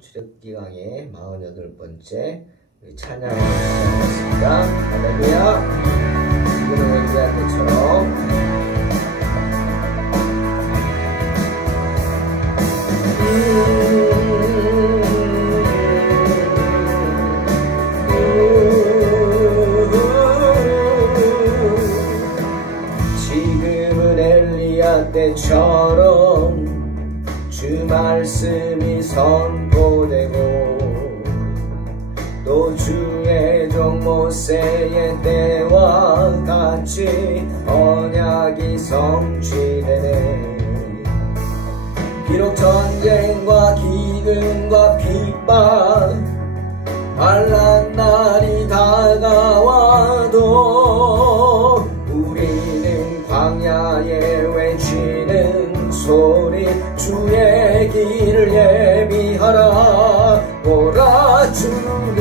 출애굽기 강의 48번째 찬양을 시작하겠습니다. 할렐루야. 이거는 얘기한 것처럼 지금은 엘리야 때처럼 주 말씀이 선포되고 또 주의 종 모세의 때와 같이 언약이 성취되네. 비록 전쟁과 기근과 핍박 환난 날이 다가와도 우리는 광야에 외치는 소리 주의 길을 예비하라. 오라 주님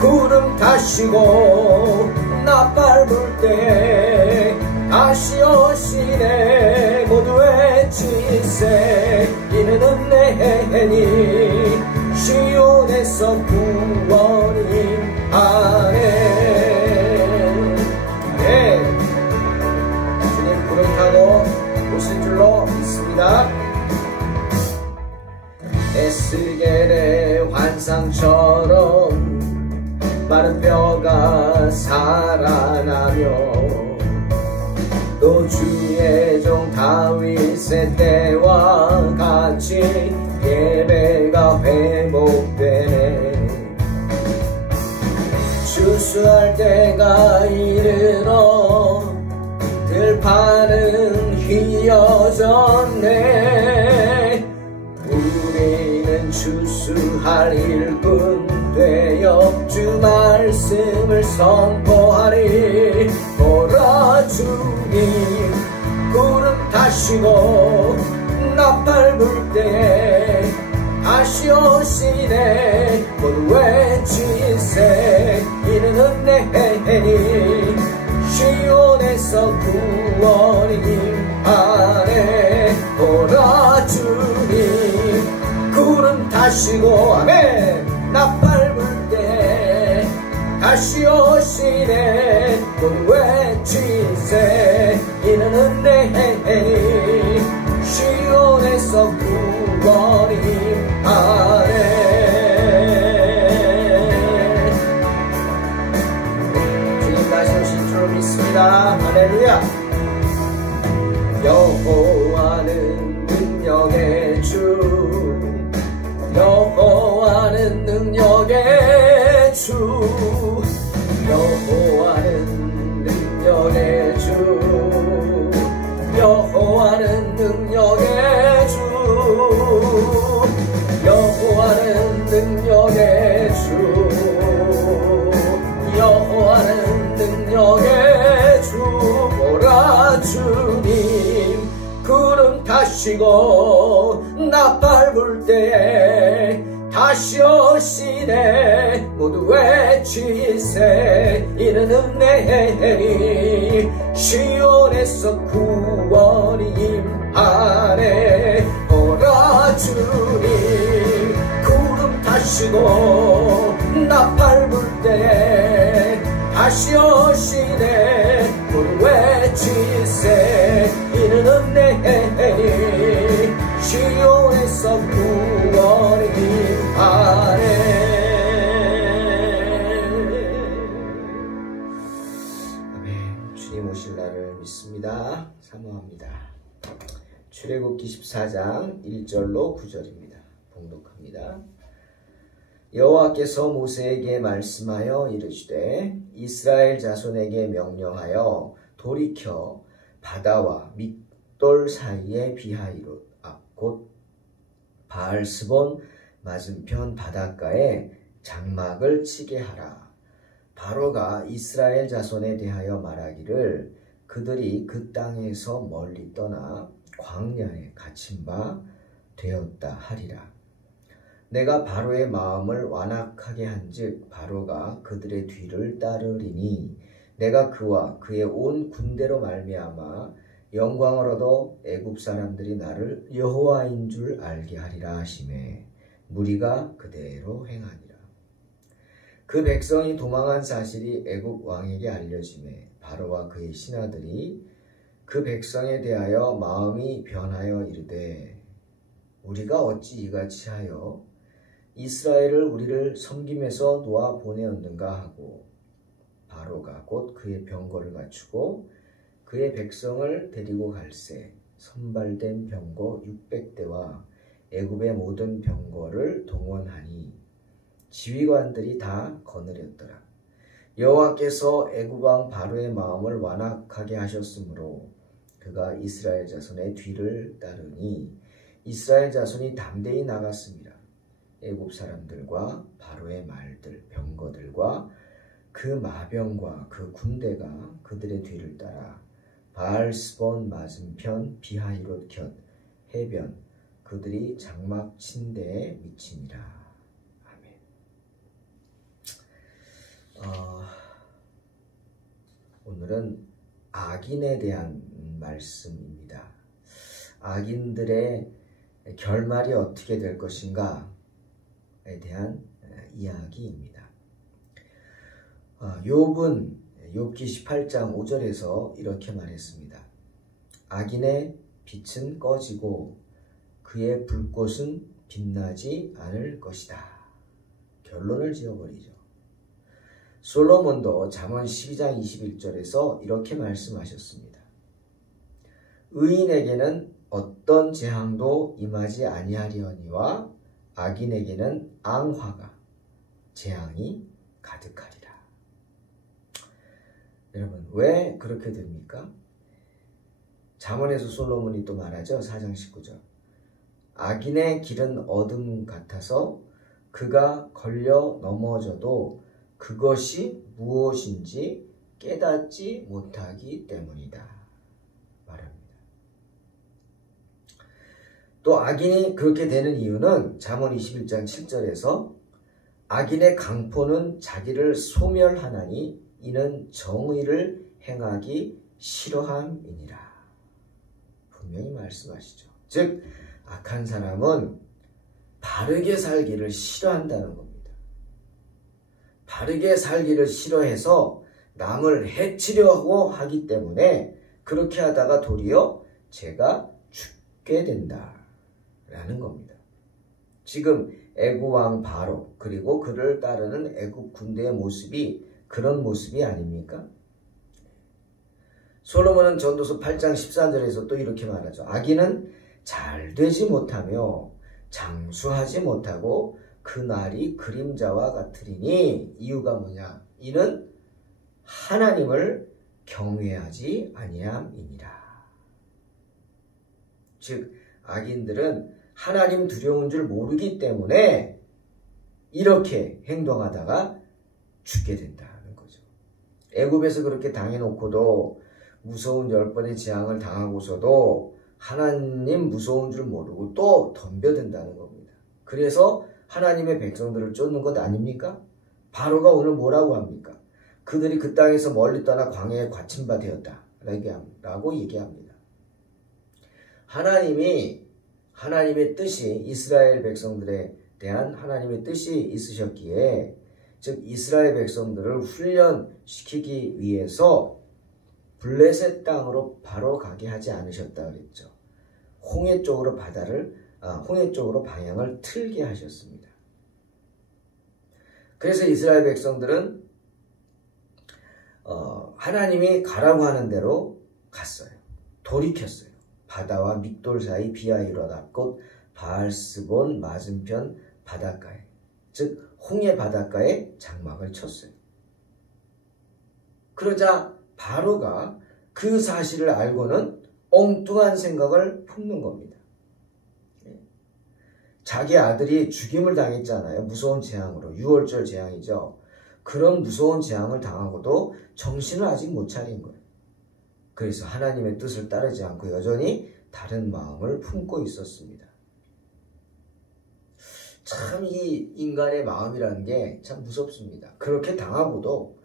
구름 타시고 나팔 불 때 다시 오시네. 모두 외치세 이는 은혜니 시온에서 구원이 하네. 네, 주님 구름 타고 오실 줄로 믿습니다. 에스겔의 환상처럼 마른 뼈가 살아나며 또 주의 종 다윗의 때와 같이 예배가 회복되네. 추수할 때가 이르러 들판은 휘어졌네. 우리는 추수할 일꾼 되어 주 말씀을 선포하리. 오라 주님 구름 타시고 나팔 불 때 다시 오시네. 모두 외치세 이는 은혜니 시온에서 구원이 임하네. 오라 주님 구름 타시고 아멘 나팔 불 때 다시 오시네. 모두 외치세 이는 은혜니 시온에서 구원이 임하네. 주님 다시 오실 줄 믿습니다. 할렐루야. 여호와는 능력의 주 여호와는 능력의 주 여호와는 능력의 주 여호와는 능력의 주 여호와는 능력의 주 여호와는 능력의 주. 오라 주님 구름 타시고 나팔 불 때 다시 오시네. 모두 외치세 이는 은혜니 시온에서 구원이 임하네. 오라 주님 구름 타시고 나팔 불 때 다시 오시네. 모두 외치세 이는 은혜니 시온에서 구원이 임하네. 아멘. 주님 오실 날을 믿습니다. 사모합니다. 출애굽기 14장 1절로 9절입니다. 봉독합니다. 여호와께서 모세에게 말씀하여 이르시되 이스라엘 자손에게 명령하여 돌이켜 바다와 믹돌 사이의 비하이롯 곧 바알스본 맞은편 바닷가에 장막을 치게 하라. 바로가 이스라엘 자손에 대하여 말하기를 그들이 그 땅에서 멀리 떠나 광야에 갇힌 바 되었다 하리라. 내가 바로의 마음을 완악하게 한즉 바로가 그들의 뒤를 따르리니 내가 그와 그의 온 군대로 말미암아 영광을 얻어 애굽 사람들이 나를 여호와인 줄 알게 하리라 하시매 무리가 그대로 행하니라. 그 백성이 도망한 사실이 애굽 왕에게 알려지매 바로와 그의 신하들이 그 백성에 대하여 마음이 변하여 이르되 우리가 어찌 이같이 하여 이스라엘을 우리를 섬김에서 놓아 보내었는가 하고 바로가 곧 그의 병거를 갖추고 그의 백성을 데리고 갈새 선발된 병거 600대와 애굽의 모든 병거를 동원하니 지휘관들이 다 거느렸더라. 여호와께서 애굽 왕 바로의 마음을 완악하게 하셨으므로 그가 이스라엘 자손의 뒤를 따르니 이스라엘 자손이 담대히 나갔습니다. 애굽 사람들과 바로의 말들, 병거들과 그 마병과 그 군대가 그들의 뒤를 따라 바알스본 맞은편 비하히롯 곁 해변 그들이 장막 침대에 미치니라. 아멘. 오늘은 악인에 대한 말씀입니다. 악인들의 결말이 어떻게 될 것인가에 대한 이야기입니다. 욥은 욥기 18장 5절에서 이렇게 말했습니다. 악인의 빛은 꺼지고 그의 불꽃은 빛나지 않을 것이다. 결론을 지어버리죠. 솔로몬도 잠언 12장 21절에서 이렇게 말씀하셨습니다. 의인에게는 어떤 재앙도 임하지 아니하려니와 악인에게는 앙화가 재앙이 가득하리라. 여러분, 왜 그렇게 됩니까? 잠언에서 솔로몬이 또 말하죠. 4장 19절. 악인의 길은 어둠 같아서 그가 걸려 넘어져도 그것이 무엇인지 깨닫지 못하기 때문이다. 말합니다. 또 악인이 그렇게 되는 이유는 잠언 21장 7절에서 악인의 강포는 자기를 소멸하나니 이는 정의를 행하기 싫어함이니라. 분명히 말씀하시죠. 즉 악한 사람은 바르게 살기를 싫어한다는 겁니다. 바르게 살기를 싫어해서 남을 해치려고 하기 때문에 그렇게 하다가 도리어 죄가 죽게 된다라는 겁니다. 지금 애굽 왕 바로 그리고 그를 따르는 애굽 군대의 모습이 그런 모습이 아닙니까? 솔로몬은 전도서 8장 14절에서 또 이렇게 말하죠. 악인은 잘 되지 못하며 장수하지 못하고 그 날이 그림자와 같으리니 이유가 뭐냐? 이는 하나님을 경외하지 아니함이니라. 즉 악인들은 하나님 두려운 줄 모르기 때문에 이렇게 행동하다가 죽게 된다는 거죠. 애굽에서 그렇게 당해놓고도 무서운 10번의 재앙을 당하고서도 하나님 무서운 줄 모르고 또 덤벼든다는 겁니다. 그래서 하나님의 백성들을 쫓는 것 아닙니까? 바로가 오늘 뭐라고 합니까? 그들이 그 땅에서 멀리 떠나 광야에 갇힌 바 되었다 라고 얘기합니다. 하나님의 뜻이 이스라엘 백성들에 대한 하나님의 뜻이 있으셨기에 즉 이스라엘 백성들을 훈련시키기 위해서 블레셋 땅으로 바로 가게 하지 않으셨다 그랬죠. 홍해 쪽으로 방향을 틀게 하셨습니다. 그래서 이스라엘 백성들은 하나님이 가라고 하는 대로 갔어요. 돌이켰어요. 바다와 믹돌 사이 비하히롯 앞곳 바알스본 맞은편 바닷가에 즉 홍해 바닷가에 장막을 쳤어요. 그러자 바로가 그 사실을 알고는 엉뚱한 생각을 품는 겁니다. 자기 아들이 죽임을 당했잖아요. 무서운 재앙으로. 6월절 재앙이죠. 그런 무서운 재앙을 당하고도 정신을 아직 못 차린 거예요. 그래서 하나님의 뜻을 따르지 않고 여전히 다른 마음을 품고 있었습니다. 참 이 인간의 마음이라는 게 참 무섭습니다. 그렇게 당하고도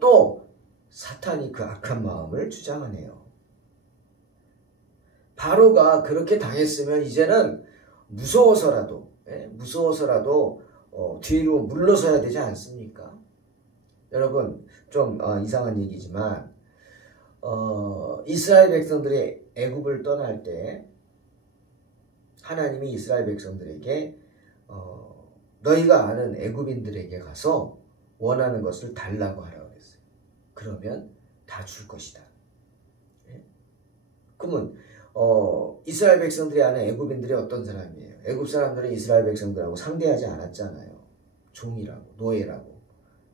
또 사탄이 그 악한 마음을 주장하네요. 바로가 그렇게 당했으면 이제는 무서워서라도 뒤로 물러서야 되지 않습니까? 여러분 좀 이상한 얘기지만 이스라엘 백성들이 애굽을 떠날 때 하나님이 이스라엘 백성들에게 너희가 아는 애굽인들에게 가서 원하는 것을 달라고 하라고 했어요. 그러면 다 줄 것이다. 예? 그러면 이스라엘 백성들이 아는 애굽인들이 어떤 사람이에요? 애굽 사람들은 이스라엘 백성들하고 상대하지 않았잖아요. 종이라고, 노예라고.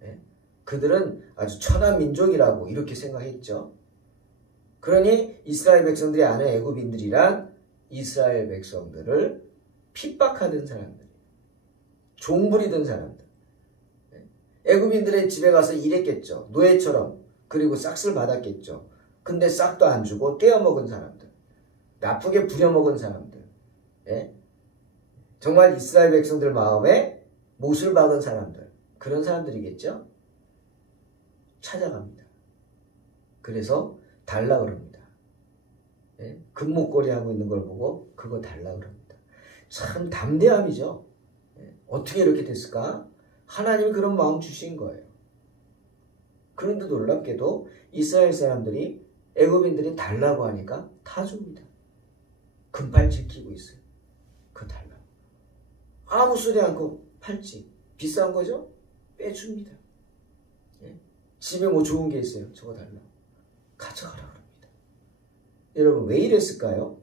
예? 그들은 아주 천한 민족이라고 이렇게 생각했죠. 그러니 이스라엘 백성들이 아는 애굽인들이란 이스라엘 백성들을 핍박하던 사람들, 종부리던 사람들. 애굽인들의 집에 가서 일했겠죠. 노예처럼. 그리고 싹을 받았겠죠. 근데 싹도 안 주고 떼어먹은 사람들. 나쁘게 부려먹은 사람들. 예? 정말 이스라엘 백성들 마음에 못을 박은 사람들. 그런 사람들이겠죠. 찾아갑니다. 그래서 달라 그럽니다. 예? 금목걸이 하고 있는 걸 보고 그거 달라 그럽니다. 참 담대함이죠. 예? 어떻게 이렇게 됐을까? 하나님이 그런 마음 주신 거예요. 그런데 놀랍게도 이스라엘 사람들이 애굽인들이 달라고 하니까 다 줍니다. 금팔 지키고 있어요. 그거 달라고. 아무 소리 않고 팔찌. 비싼 거죠? 빼줍니다. 예? 집에 뭐 좋은 게 있어요. 저거 달라고. 가져가라 그럽니다. 여러분 왜 이랬을까요?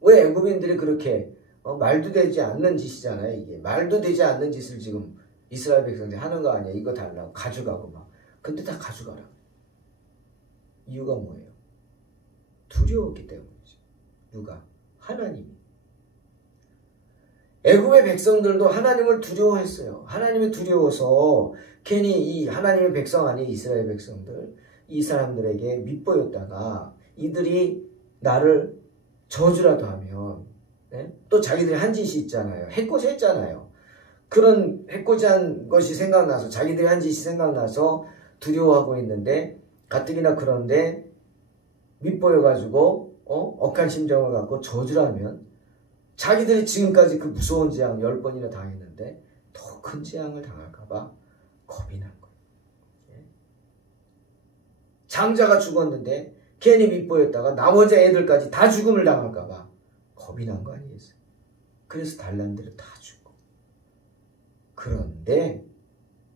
왜 애굽인들이 그렇게 말도 되지 않는 짓이잖아요. 이게 말도 되지 않는 짓을 지금 이스라엘 백성들이 하는 거 아니에요. 이거 달라고 가져가고 막. 근데 다 가져가라. 이유가 뭐예요? 두려웠기 때문이죠. 누가? 하나님이. 애굽의 백성들도 하나님을 두려워했어요. 하나님이 두려워서 괜히 이 하나님의 백성 아닌 이스라엘 백성들, 이 사람들에게 밑보였다가 이들이 나를 저주라도 하면 또 자기들이 한 짓이 있잖아요. 해코지 했잖아요. 그런 해코지 한 것이 생각나서 자기들이 한 짓이 생각나서 두려워하고 있는데 가뜩이나 그런데 밑보여가지고 억한 심정을 갖고 저주를 하면 자기들이 지금까지 그 무서운 재앙 10번이나 당했는데 더 큰 재앙을 당할까봐 겁이 난 거예요. 장자가 죽었는데 괜히 밑보였다가 나머지 애들까지 다 죽음을 당할까봐 겁이 난 거 아니겠어요? 그래서 달란트를 다 주고. 그런데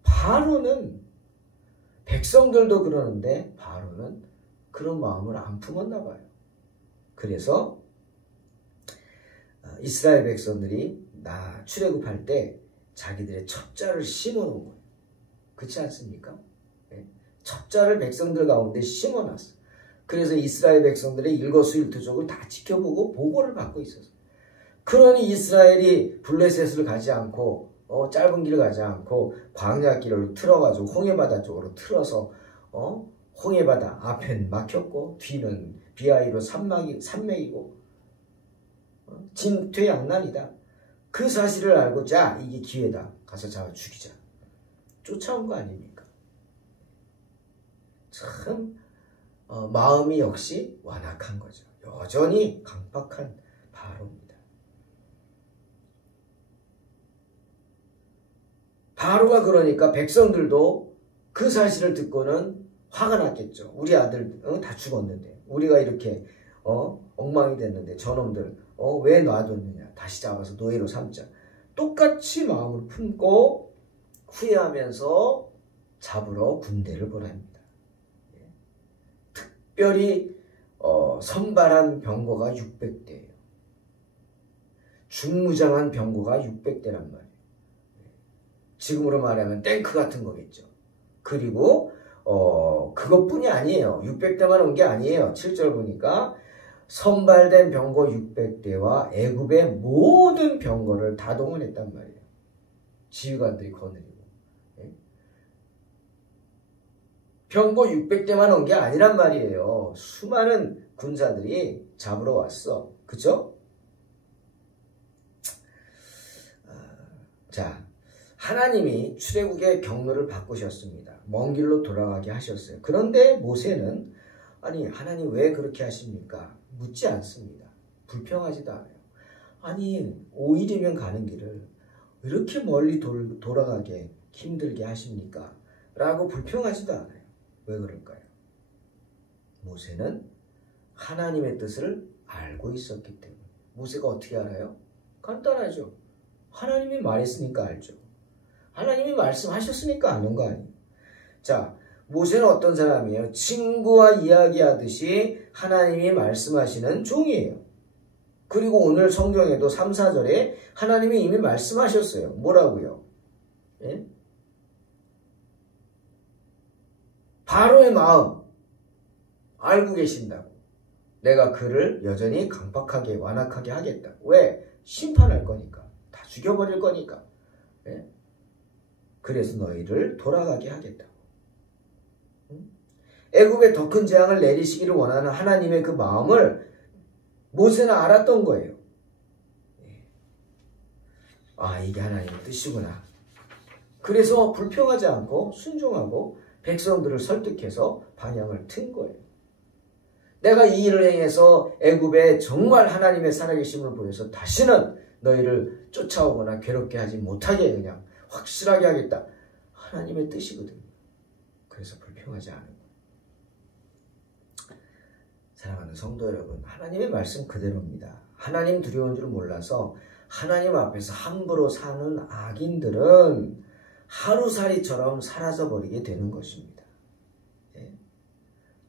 바로는 백성들도 그러는데 바로는 그런 마음을 안 품었나 봐요. 그래서 이스라엘 백성들이 출애굽할 때 자기들의 첩자를 심어놓은 거예요. 그렇지 않습니까? 첩자를 백성들 가운데 심어놨어. 그래서 이스라엘 백성들의 일거수일투족을 다 지켜보고 보고를 받고 있었어요. 그러니 이스라엘이 블레셋을 가지 않고 짧은 길을 가지 않고 광야 길을 틀어가지고 홍해바다 쪽으로 틀어서 홍해바다 앞엔 막혔고 뒤는 비하이로 산맥이고 진퇴양난이다. 그 사실을 알고 자 이게 기회다. 가서 잡아 죽이자. 쫓아온 거 아닙니까? 참 마음이 역시 완악한 거죠. 여전히 강박한 바로입니다. 바로가 그러니까 백성들도 그 사실을 듣고는 화가 났겠죠. 우리 아들 다 죽었는데 우리가 이렇게 엉망이 됐는데 저놈들 왜 놔뒀느냐. 다시 잡아서 노예로 삼자. 똑같이 마음을 품고 후회하면서 잡으러 군대를 보냅니다. 특별히 선발한 병거가 600대예요. 중무장한 병거가 600대란 말이에요. 지금으로 말하면 탱크 같은 거겠죠. 그리고 그것뿐이 아니에요. 600대만 온 게 아니에요. 7절 보니까 선발된 병거 600대와 애굽의 모든 병거를 다 동원했단 말이에요. 지휘관들이 거느리고. 병거 600대만 온 게 아니란 말이에요. 수많은 군사들이 잡으러 왔어. 그쵸? 자, 하나님이 출애굽의 경로를 바꾸셨습니다. 먼 길로 돌아가게 하셨어요. 그런데 모세는 아니 하나님 왜 그렇게 하십니까? 묻지 않습니다. 불평하지도 않아요. 아니 5일이면 가는 길을 이렇게 멀리 돌아가게 힘들게 하십니까? 라고 불평하지도 않아요. 왜 그럴까요? 모세는 하나님의 뜻을 알고 있었기 때문에. 모세가 어떻게 알아요? 간단하죠. 하나님이 말했으니까 알죠. 하나님이 말씀하셨으니까 아는 거 아니에요. 자, 모세는 어떤 사람이에요? 친구와 이야기하듯이 하나님이 말씀하시는 종이에요. 그리고 오늘 성경에도 3, 4절에 하나님이 이미 말씀하셨어요. 뭐라고요? 예? 바로의 마음 알고 계신다고. 내가 그를 여전히 강팍하게 완악하게 하겠다. 왜? 심판할 거니까. 다 죽여버릴 거니까. 예? 그래서 너희를 돌아가게 하겠다고. 애굽에 더 큰 재앙을 내리시기를 원하는 하나님의 그 마음을 모세는 알았던 거예요. 아, 이게 하나님의 뜻이구나. 그래서 불평하지 않고 순종하고 백성들을 설득해서 방향을 튼 거예요. 내가 이 일을 행해서 애굽에 정말 하나님의 살아계심을 보여서 다시는 너희를 쫓아오거나 괴롭게 하지 못하게 그냥 확실하게 하겠다. 하나님의 뜻이거든요. 그래서 불평하지 않은 거예요. 사랑하는 성도 여러분, 하나님의 말씀 그대로입니다. 하나님 두려운 줄 몰라서 하나님 앞에서 함부로 사는 악인들은 하루살이처럼 사라져버리게 되는 것입니다.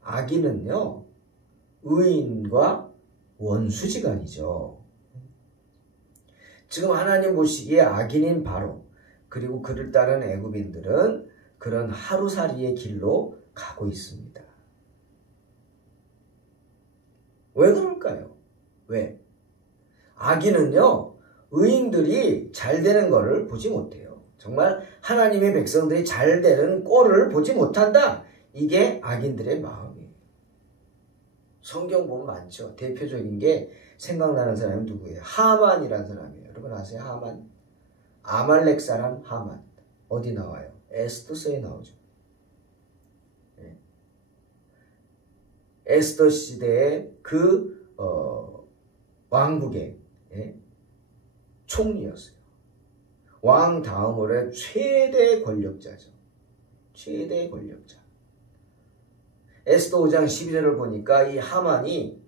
악인은요, 의인과 원수지간이죠. 지금 하나님 보시기에 악인인 바로, 그리고 그를 따른 애굽인들은 그런 하루살이의 길로 가고 있습니다. 왜 그럴까요? 왜? 악인은요, 의인들이 잘 되는 것을 보지 못해요. 정말 하나님의 백성들이 잘 되는 꼴을 보지 못한다. 이게 악인들의 마음이에요. 성경 보면 많죠. 대표적인 게 생각나는 사람이 누구예요? 하만이라는 사람이에요. 여러분 아세요? 하만? 아말렉 사람 하만. 어디 나와요? 에스더서에 나오죠. 에스더 시대의 그 왕국의 총리였어요. 왕 다음으로의 최대 권력자죠. 최대 권력자. 에스더 5장 12절을 보니까 이 하만이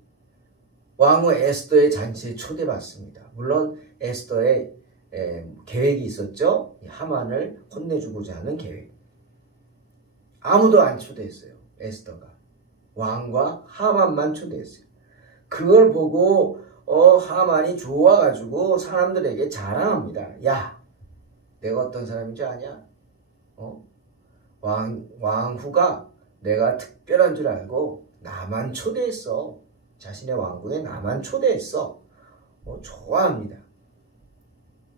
왕후 에스더의 잔치에 초대받습니다. 물론 에스더의 계획이 있었죠. 하만을 혼내주고자 하는 계획. 아무도 안 초대했어요. 에스더가. 왕과 하만만 초대했어요. 그걸 보고 하만이 좋아가지고 사람들에게 자랑합니다. 야, 내가 어떤 사람인 줄 아냐? 왕후가 내가 특별한 줄 알고 나만 초대했어. 자신의 왕국에 나만 초대했어. 좋아합니다.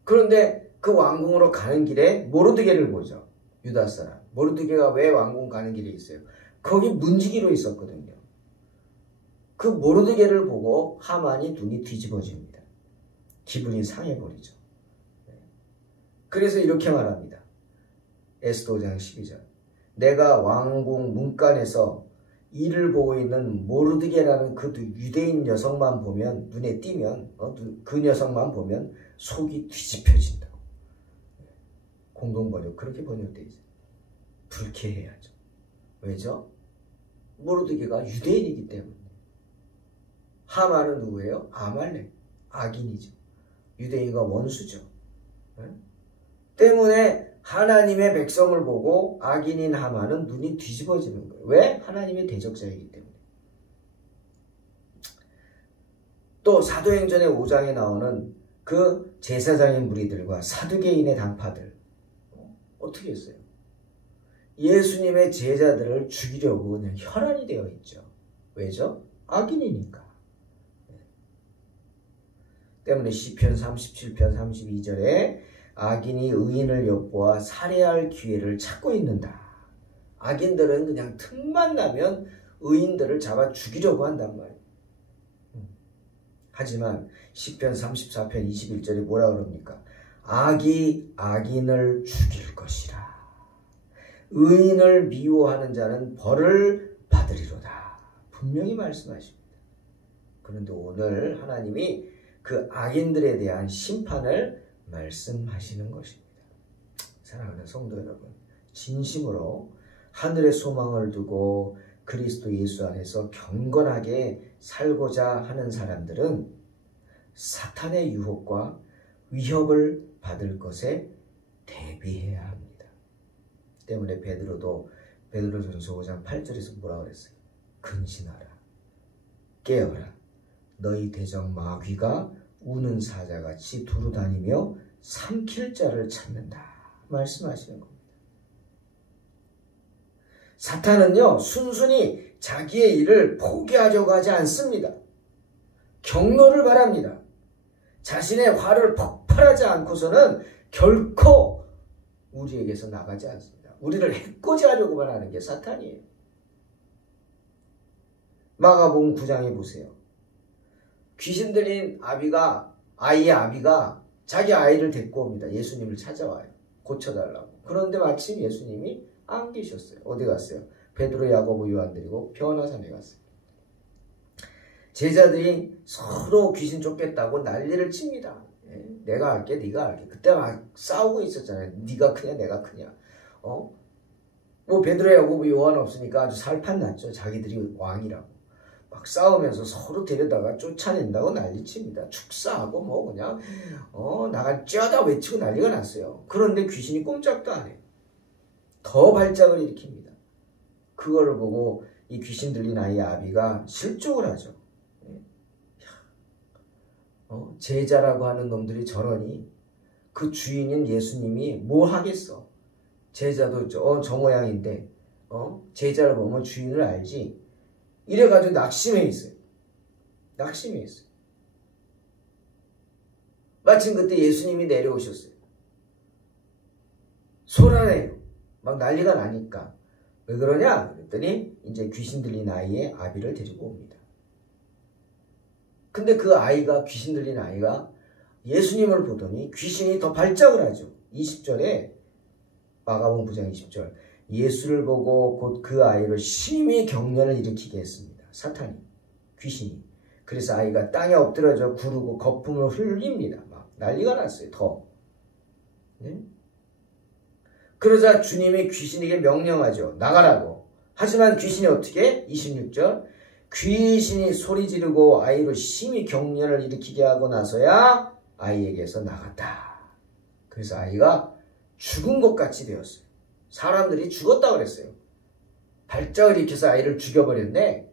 그런데 그 왕궁으로 가는 길에 모르드게를 보죠. 유다 사람. 모르드게가 왜 왕궁 가는 길에 있어요? 거기 문지기로 있었거든요. 그 모르드게를 보고 하만이 눈이 뒤집어집니다. 기분이 상해버리죠. 그래서 이렇게 말합니다. 에스더 5장 12절. 내가 왕궁 문간에서 이를 보고 있는 모르드게라는 그 유대인 여성만 보면, 눈에 띄면, 그 녀석만 보면 속이 뒤집혀진다고. 공동번역 그렇게 번역되어 있어요. 불쾌해야죠. 왜죠? 모르드게가 유대인이기 때문에. 하만은 누구예요? 아말렉. 악인이죠. 유대인과 원수죠. 때문에 하나님의 백성을 보고 악인인 하만은 눈이 뒤집어지는 거예요. 왜? 하나님의 대적자이기 때문에. 또 사도행전의 5장에 나오는 그 제사장의 무리들과 사두개인의 당파들. 어떻게 했어요? 예수님의 제자들을 죽이려고 그냥 혈안이 되어 있죠. 왜죠? 악인이니까. 때문에 시편 37편 32절에 악인이 의인을 엿보아 살해할 기회를 찾고 있는다. 악인들은 그냥 틈만 나면 의인들을 잡아 죽이려고 한단 말이에요. 하지만 시편 34편 21절에 뭐라 그럽니까? 악이 악인을 죽일 것이라. 의인을 미워하는 자는 벌을 받으리로다. 분명히 말씀하십니다. 그런데 오늘 하나님이 그 악인들에 대한 심판을 말씀하시는 것입니다. 사랑하는 성도 여러분, 진심으로 하늘의 소망을 두고 그리스도 예수 안에서 경건하게 살고자 하는 사람들은 사탄의 유혹과 위협을 받을 것에 대비해야 합니다. 때문에 베드로전서 5장 8절에서 뭐라고 그랬어요? 근신하라, 깨어라, 너희 대적 마귀가 우는 사자같이 두루다니며 삼킬 자를 찾는다 말씀하시는 겁니다. 사탄은요, 순순히 자기의 일을 포기하려고 하지 않습니다. 경로를 바랍니다. 자신의 화를 폭발하지 않고서는 결코 우리에게서 나가지 않습니다. 우리를 해코지하려고만 하는 게 사탄이에요. 마가복음 9장에 보세요. 귀신 들린 아이의 아비가 자기 아이를 데리고 옵니다. 예수님을 찾아와요. 고쳐달라고. 그런데 마침 예수님이 안 계셨어요. 어디 갔어요? 베드로, 야고보, 요한 데리고 변화산에 갔어요. 제자들이 서로 귀신 쫓겠다고 난리를 칩니다. 내가 할게, 네가 할게. 그때 막 싸우고 있었잖아요. 네가 크냐, 내가 크냐. 뭐 베드로, 야고보, 요한 없으니까 아주 살판 났죠. 자기들이 왕이라고. 막 싸우면서 서로 데려다가 쫓아낸다고 난리칩니다. 축사하고 뭐 그냥 나가 쬐다 외치고 난리가 났어요. 그런데 귀신이 꼼짝도 안 해요. 더 발작을 일으킵니다. 그거를 보고 이 귀신 들린 아이의 아비가 실족을 하죠. 제자라고 하는 놈들이 저러니 그 주인인 예수님이 뭐 하겠어. 제자도 저 모양인데 제자를 보면 주인을 알지. 이래가지고 낙심해 있어요. 낙심해 있어요. 마침 그때 예수님이 내려오셨어요. 소란해요. 막 난리가 나니까. 왜 그러냐? 그랬더니 이제 귀신 들린 아이의 아비를 데리고 옵니다. 근데 그 아이가, 귀신 들린 아이가 예수님을 보더니 귀신이 더 발작을 하죠. 20절에 마가복음 9장 20절. 예수를 보고 곧 그 아이를 심히 경련을 일으키게 했습니다. 사탄이, 귀신이. 그래서 아이가 땅에 엎드려져 구르고 거품을 흘립니다. 막 난리가 났어요. 더. 네? 그러자 주님이 귀신에게 명령하죠. 나가라고. 하지만 귀신이 어떻게? 26절. 귀신이 소리 지르고 아이를 심히 경련을 일으키게 하고 나서야 아이에게서 나갔다. 그래서 아이가 죽은 것 같이 되었어요. 사람들이 죽었다 그랬어요. 발작을 일으켜서 아이를 죽여버렸네.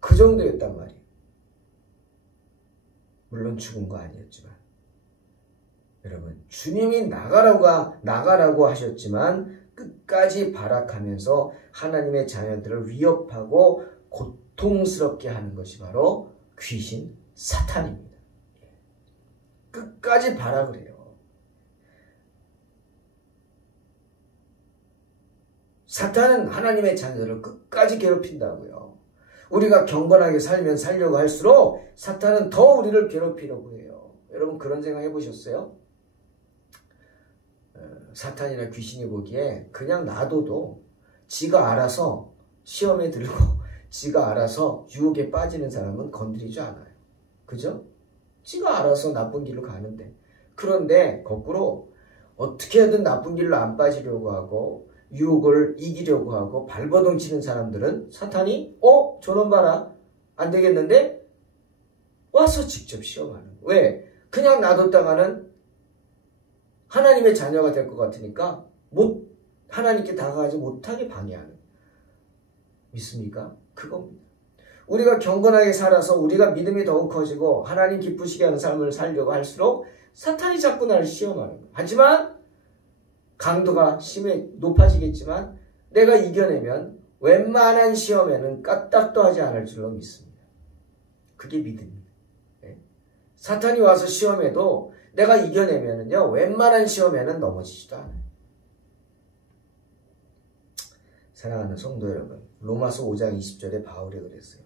그 정도였단 말이에요. 물론 죽은 거 아니었지만. 여러분, 주님이 나가라고 하셨지만 끝까지 발악하면서 하나님의 자녀들을 위협하고 고통스럽게 하는 것이 바로 귀신, 사탄입니다. 끝까지 발악을 해요. 사탄은 하나님의 자녀들을 끝까지 괴롭힌다고요. 우리가 경건하게 살면 살려고 할수록 사탄은 더 우리를 괴롭히려고 해요. 여러분 그런 생각 해보셨어요? 사탄이나 귀신이 보기에 그냥 놔둬도 지가 알아서 시험에 들고 지가 알아서 유혹에 빠지는 사람은 건드리지 않아요. 그죠? 지가 알아서 나쁜 길로 가는데. 그런데 거꾸로 어떻게든 나쁜 길로 안 빠지려고 하고 유혹을 이기려고 하고 발버둥 치는 사람들은 사탄이 저놈 봐라 안 되겠는데 와서 직접 시험하는 거예요. 왜? 그냥 놔뒀다가는 하나님의 자녀가 될 것 같으니까 하나님께 다가가지 못하게 방해하는. 믿습니까? 그겁니다. 우리가 경건하게 살아서 우리가 믿음이 더욱 커지고 하나님 기쁘시게 하는 삶을 살려고 할수록 사탄이 자꾸 나를 시험하는 거예요. 하지만 강도가 높아지겠지만 내가 이겨내면 웬만한 시험에는 까딱도 하지 않을 줄로 믿습니다. 그게 믿음입니다. 네? 사탄이 와서 시험해도 내가 이겨내면은요, 웬만한 시험에는 넘어지지도 않아요. 사랑하는 성도 여러분, 로마서 5장 20절에 바울이 그랬어요.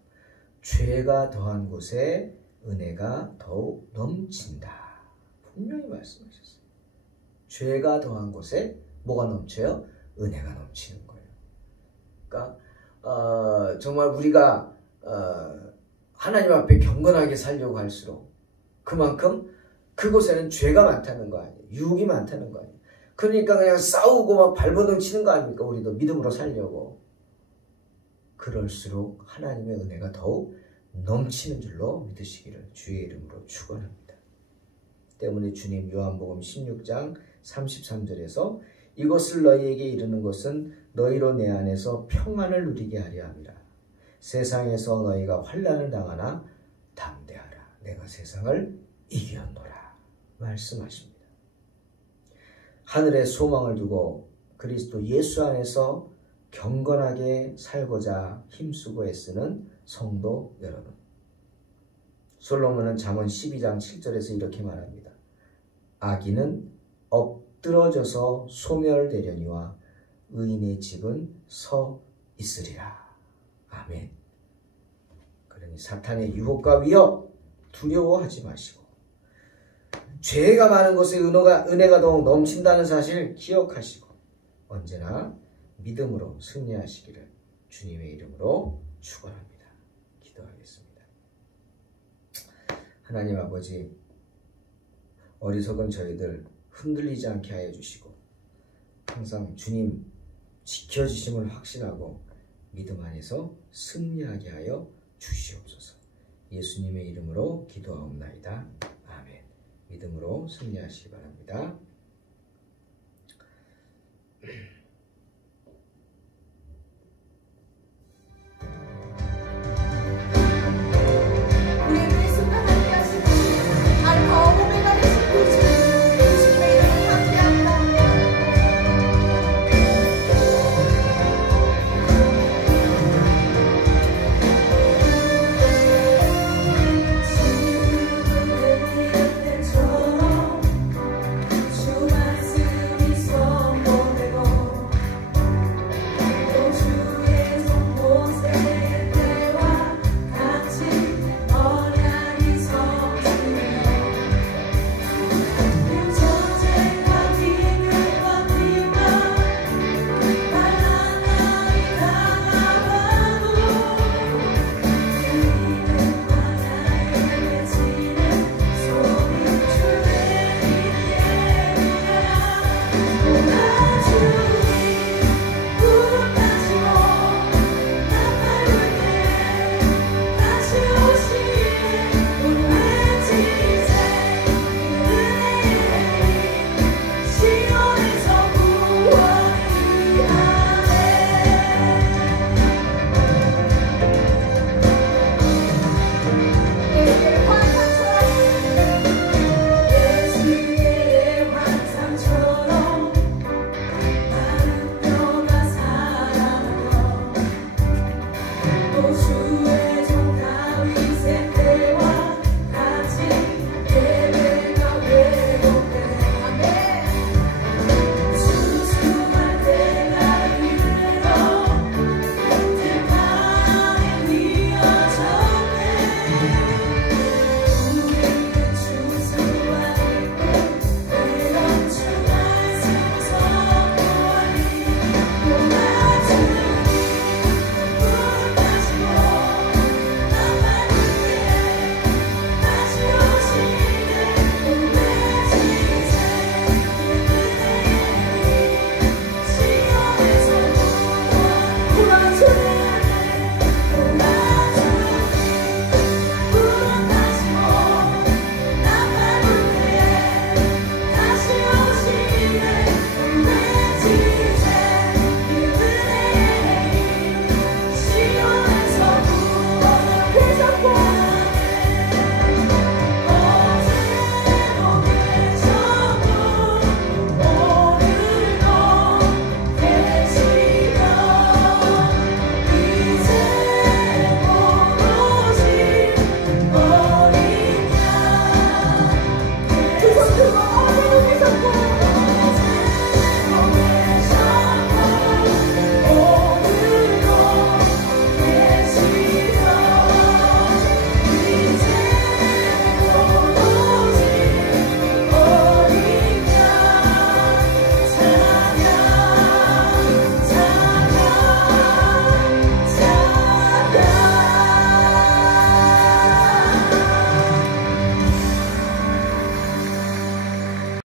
죄가 더한 곳에 은혜가 더욱 넘친다. 분명히 말씀하셨어요. 죄가 더한 곳에 뭐가 넘쳐요? 은혜가 넘치는 거예요. 그러니까 정말 우리가 하나님 앞에 경건하게 살려고 할수록 그만큼 그곳에는 죄가 많다는 거 아니에요. 유혹이 많다는 거 아니에요. 그러니까 그냥 싸우고 막 발버둥 치는 거 아닙니까? 우리도 믿음으로 살려고. 그럴수록 하나님의 은혜가 더욱 넘치는 줄로 믿으시기를 주의 이름으로 축원합니다. 때문에 주님 요한복음 16장 33절에서 이것을 너희에게 이르는 것은 너희로 내 안에서 평안을 누리게 하려 함이라. 세상에서 너희가 환난을 당하나 담대하라. 내가 세상을 이겼노라. 말씀하십니다. 하늘의 소망을 두고 그리스도 예수 안에서 경건하게 살고자 힘쓰고 애쓰는 성도 여러분. 솔로몬은 잠언 12장 7절에서 이렇게 말합니다. 악인은 엎드러져서 소멸되려니와 의인의 집은 서 있으리라. 아멘. 그러니 사탄의 유혹과 위협 두려워하지 마시고 죄가 많은 곳에 은혜가 더욱 넘친다는 사실 기억하시고 언제나 믿음으로 승리하시기를 주님의 이름으로 축원합니다. 기도하겠습니다. 하나님 아버지, 어리석은 저희들 흔들리지 않게 하여 주시고 항상 주님 지켜주심을 확신하고 믿음 안에서 승리하게 하여 주시옵소서. 예수님의 이름으로 기도하옵나이다. 아멘. 믿음으로 승리하시기 바랍니다.